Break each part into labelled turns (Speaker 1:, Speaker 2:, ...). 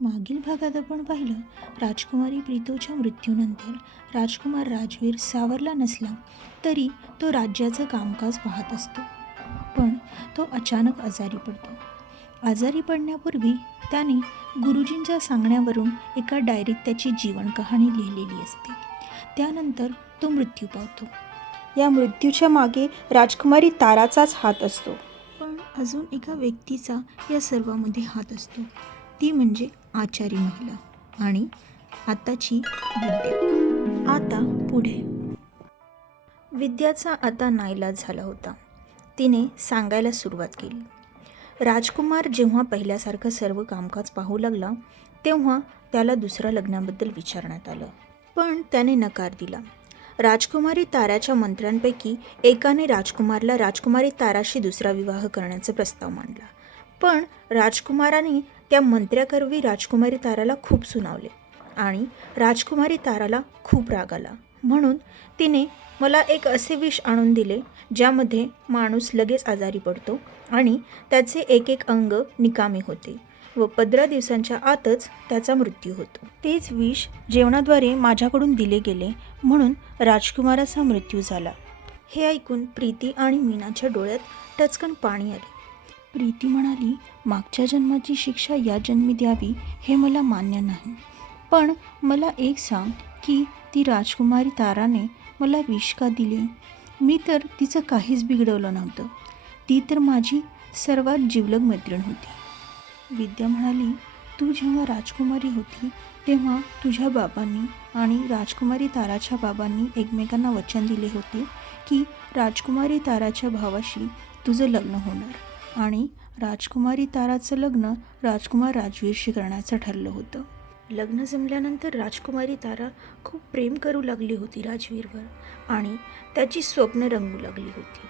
Speaker 1: मागील भागात आपण पाहिलं राजकुमारी प्रीतोच्या मृत्यूनंतर राजकुमार राजवीर सावरला नसला तरी तो राज्याचं कामकाज पाहत असतो. पण तो अचानक आजारी पडतो. आजारी पडण्यापूर्वी त्याने गुरुजींच्या सांगण्यावरून एका डायरीत त्याची जीवन कहाणी लिहिलेली असते. त्यानंतर तो मृत्यू पावतो.
Speaker 2: या मृत्यूच्या मागे राजकुमारी ताराचाच हात असतो.
Speaker 1: पण अजून एका व्यक्तीचा या सर्वामध्ये हात असतो. ती म्हणजे आचारी महिला आणि आताची विद्या आता पुढे. विद्याचा आता नाईलाज झाला होता. तिने सांगायला सुरुवात केली. राजकुमार जेव्हा पहिल्यासारखं सर्व कामकाज पाहू लागला तेव्हा त्याला दुसऱ्या लग्नाबद्दल विचारण्यात आलं. पण त्याने नकार दिला. राजकुमारी ताराच्या मंत्र्यांपैकी एकाने राजकुमारला राजकुमारी ताराशी दुसरा विवाह करण्याचा प्रस्ताव मांडला. पण राजकुमाराने त्या मंत्र्याकरवी राजकुमारी ताराला खूप सुनावले आणि राजकुमारी ताराला खूप राग आला. म्हणून तिने मला एक असे विष आणून दिले ज्यामध्ये माणूस लगेच आजारी पडतो आणि त्याचे एक एक अंग निकामी होते व पंधरा दिवसांच्या आतच त्याचा मृत्यू होतो. तेच विष जेवणाद्वारे माझ्याकडून दिले गेले म्हणून राजकुमाराचा मृत्यू झाला. हे ऐकून प्रीती आणि मीनाच्या डोळ्यात टचकन पाणी आले. प्रीती म्हणाली मागच्या जन्माची शिक्षा या जन्मी द्यावी हे मला मान्य नाही. पण मला एक सांग की ती राजकुमारी ताराने मला विष का दिले? मी तर तिचं काहीच बिघडवलं नव्हतं. ती तर माझी सर्वात जिवलग मैत्रीण होती. विद्या म्हणाली तू जेव्हा राजकुमारी होती तेव्हा तुझ्या बाबांनी आणि राजकुमारी ताराच्या बाबांनी एकमेकांना वचन दिले होते की राजकुमारी ताराच्या भावाशी तुझं लग्न होणार. आणि राजकुमारी ताराचं लग्न राजकुमार राजवीरशी करण्याचं ठरलं होतं. लग्न जमल्यानंतर राजकुमारी तारा खूप प्रेम करू लागली होती राजवीरवर आणि त्याची स्वप्न रंगू लागली होती.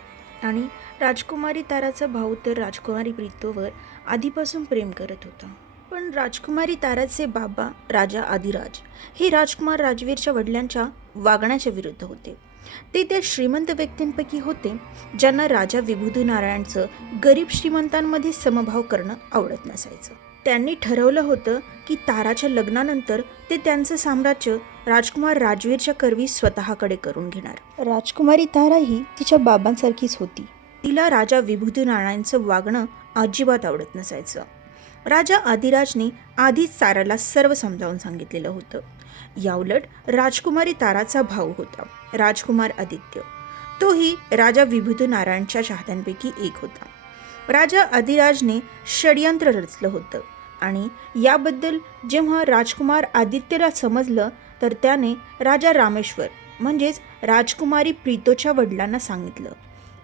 Speaker 1: आणि राजकुमारी ताराचा भाऊ तर राजकुमारी प्रीतोवर आधीपासून प्रेम करत होता. पण राजकुमारी ताराचे बाबा राजा आदिराज हे राजकुमार राजवीरच्या वडिलांच्या वागण्याच्या विरुद्ध होते. ते त्या श्रीमंत व्यक्तींपैकी होते ज्यांना राजा विभूती नारायणचं गरीब श्रीमंतांमध्ये समभाव करणं आवडत नसायचं. त्यांनी ठरवलं होतं की ताराच्या लग्नानंतर ते त्यांचं साम्राज्य राजकुमार राजवीरच्या करवी स्वतःकडे करून घेणार.
Speaker 2: राजकुमारी तारा ही तिच्या बाबांसारखीच होती.
Speaker 1: तिला राजा विभूती नारायणचं वागणं अजिबात आवडत नसायचं. राजा आदिराजने आधीच ताराला सर्व समजावून सांगितलेलं होतं. याउलट राजकुमारी ताराचा भाऊ होता राजकुमार आदित्य. तोही राजा विभूती नारायणच्या चाहत्यांपैकी एक होता. राजा आदिराजने षडयंत्र रचलं होतं आणि याबद्दल जेव्हा राजकुमार आदित्यला समजलं तर त्याने राजा रामेश्वर म्हणजेच राजकुमारी प्रीतोच्या वडिलांना सांगितलं.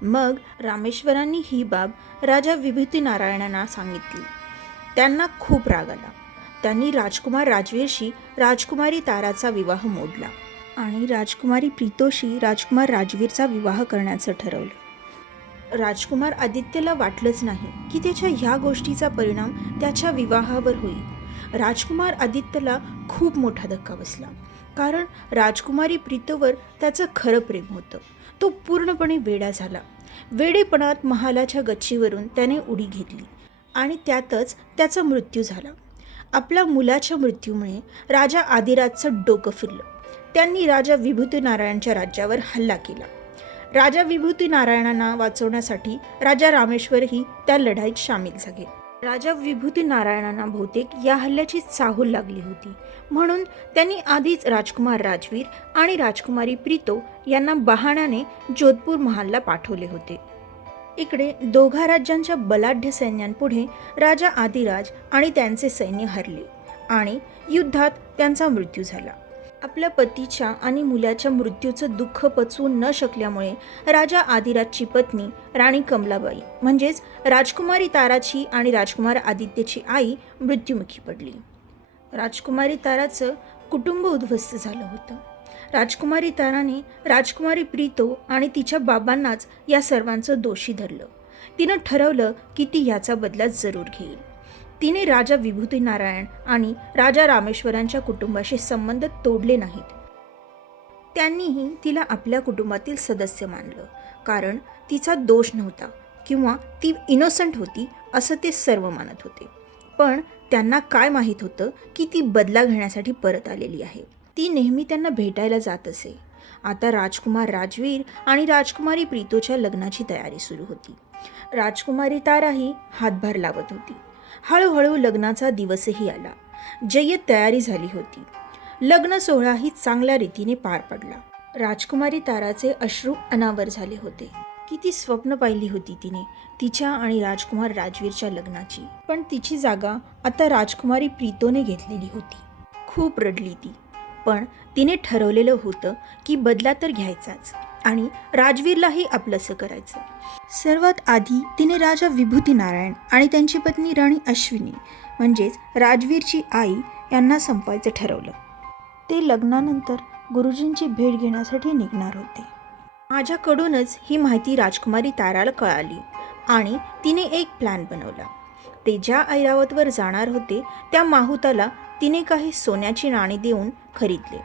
Speaker 1: मग रामेश्वरांनी ही बाब राजा विभूती नारायणांना सांगितली. त्यांना खूप राग आला. त्यांनी राजकुमार राजवीरशी राजकुमारी ताराचा विवाह मोडला आणि राजकुमारी प्रीतोशी राजकुमार राजवीरचा विवाह करण्याचं ठरवलं. राजकुमार आदित्यला वाटलंच नाही की त्याच्या ह्या गोष्टीचा परिणाम त्याच्या विवाहावर होईल. राजकुमार आदित्यला खूप मोठा धक्का बसला कारण राजकुमारी प्रीतोवर त्याचं खरं प्रेम होतं. तो पूर्णपणे वेडा झाला. वेडेपणात महालाच्या गच्चीवरून त्याने उडी घेतली आणि त्यातच त्याचा मृत्यू झाला. आपल्या मुलाच्या मृत्यूमुळे राजा आदिराजचं डोकं फिरलं. त्यांनी राजा विभूती नारायणच्या राज्यावर हल्ला केला. राजा विभूती नारायणांना वाचवण्यासाठी राजा रामेश्वरही त्या लढाईत सामील झाले. राजा विभूती नारायणांना बहुतेक या हल्ल्याची चाहूल लागली होती. म्हणून त्यांनी आधीच राजकुमार राजवीर आणि राजकुमारी प्रीतो यांना बहाण्याने जोधपूर महालला पाठवले होते. इकडे दोघा राज्यांच्या बलाढ्य सैन्यांपुढे राजा आदिराज आणि त्यांचे सैन्य हरले आणि युद्धात त्यांचा मृत्यू झाला. आपल्या पतीच्या आणि मुलाच्या मृत्यूचं दुःख पचवू न शकल्यामुळे राजा आदिराजची पत्नी राणी कमलाबाई म्हणजेच राजकुमारी ताराची आणि राजकुमार आदित्यची आई मृत्युमुखी पडली. राजकुमारी ताराचं कुटुंब उद्ध्वस्त झालं होतं. राजकुमारी ताराने राजकुमारी प्रीतो आणि तिच्या बाबांनाच या सर्वांचं दोषी धरलं. तिनं ठरवलं की ती याचा बदला जरूर घेईल. तिने राजा विभूती नारायण आणि राजा रामेश्वरांच्या कुटुंबाशी संबंध तोडले नाहीत. त्यांनीही तिला आपल्या कुटुंबातील सदस्य मानलं. कारण तिचा दोष नव्हता किंवा ती इनोसंट होती असं ते सर्व मानत होते. पण त्यांना काय माहीत होतं की ती बदला घेण्यासाठी परत आलेली आहे? ती नेहमी त्यांना भेटायला जात असे. आता राजकुमार राजवीर आणि राजकुमारी प्रीतोच्या लग्नाची तयारी सुरू होती. राजकुमारी ताराही हातभार लावत होती. हळूहळू लग्नाचा दिवसही आला. जय्यत तयारी झाली होती. लग्न सोहळाही चांगल्या रीतीने पार पडला. राजकुमारी ताराचे अश्रू अनावर झाले होते. किती स्वप्न पाहिली होती तिने तिच्या आणि राजकुमार राजवीरच्या लग्नाची. पण तिची जागा आता राजकुमारी प्रीतोने घेतलेली होती. खूप रडली ती. पण तिने ठरवलेलं होतं की बदला तर घ्यायचाच आणि राजवीरलाही आपलंसं करायचं. सर्वात आधी तिने राजा विभूती नारायण आणि त्यांची पत्नी राणी अश्विनी म्हणजेच राजवीरची आई यांना संपवायचं ठरवलं. ते लग्नानंतर गुरुजींची भेट घेण्यासाठी निघणार होते. माझ्याकडूनच ही माहिती राजकुमारी ताराला कळाली आणि तिने एक प्लॅन बनवला. ते ज्या ऐरावतवर जाणार होते त्या माहुताला तिने काही सोन्याची नाणी देऊन खरीदले.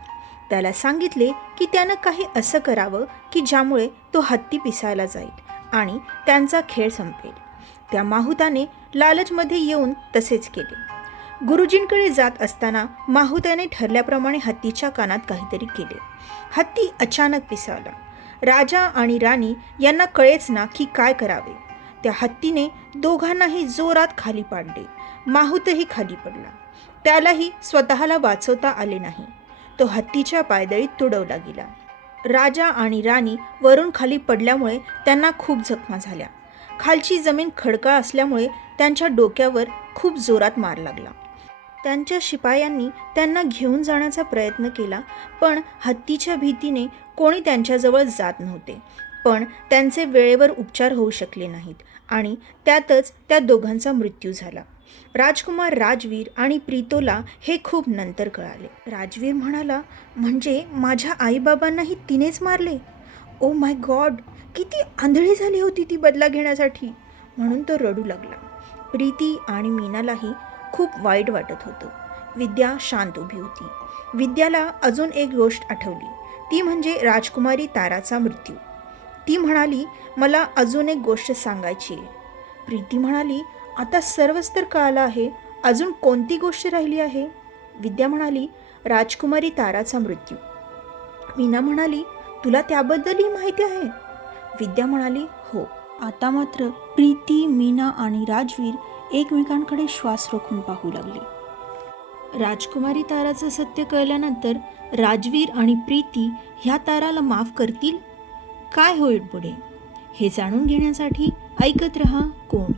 Speaker 1: त्याला सांगितले की त्यानं काही असं करावं की ज्यामुळे तो हत्ती पिसायला जाईल आणि त्यांचा खेळ संपेल. त्या माहुताने लालचमध्ये येऊन तसेच केले. गुरुजींकडे जात असताना माहुताने ठरल्याप्रमाणे हत्तीच्या कानात काहीतरी केले. हत्ती अचानक पिसावला राजा आणि राणी यांना कळेच ना की काय करावे. त्या हत्तीने दोघांनाही जोरात खाली पाडले. माहूतही खाली पडला. त्यालाही स्वतःला वाचवता आले नाही. तो हत्तीच्या पायदळीत तुडवला गेला. राजा आणि राणी वरून खाली पडल्यामुळे त्यांना खूप जखमा झाल्या. खालची जमीन खडकाळ असल्यामुळे त्यांच्या डोक्यावर खूप जोरात मार लागला. त्यांच्या शिपायांनी त्यांना घेऊन जाण्याचा प्रयत्न केला पण हत्तीच्या भीतीने कोणी त्यांच्याजवळ जात नव्हते. पण त्यांचे वेळेवर उपचार होऊ शकले नाहीत आणि त्यातच त्या दोघांचा मृत्यू झाला. राजकुमार राजवीर आणि प्रीतोला हे खूप नंतर कळाले. राजवीर म्हणाला म्हणजे माझ्या आईबाबांनाही तिनेच मारले? ओ माय गॉड किती आंधळी झाली होती ती बदला घेण्यासाठी. म्हणून तो रडू लागला. प्रीती आणि मीनालाही खूप वाईट वाटत होतं. विद्या शांत उभी होती. विद्याला अजून एक गोष्ट आठवली. ती म्हणजे राजकुमारी ताराचा मृत्यू. ती म्हणाली मला अजून एक गोष्ट सांगायची आहे. प्रीती म्हणाली आता सर्वच तर कळालं आहे अजून कोणती गोष्ट राहिली आहे? विद्या म्हणाली राजकुमारी ताराचा मृत्यू. मीना म्हणाली तुला त्याबद्दलही माहिती आहे? विद्या म्हणाली हो.
Speaker 2: आता मात्र प्रीती मीना आणि राजवीर एकमेकांकडे श्वास रोखून पाहू लागले.
Speaker 1: राजकुमारी ताराचं सत्य कळल्यानंतर राजवीर आणि प्रीती ह्या ताराला माफ करतील? काय होईल पुढे? हे जाणून घेण्यासाठी ऐकत रहा कोण?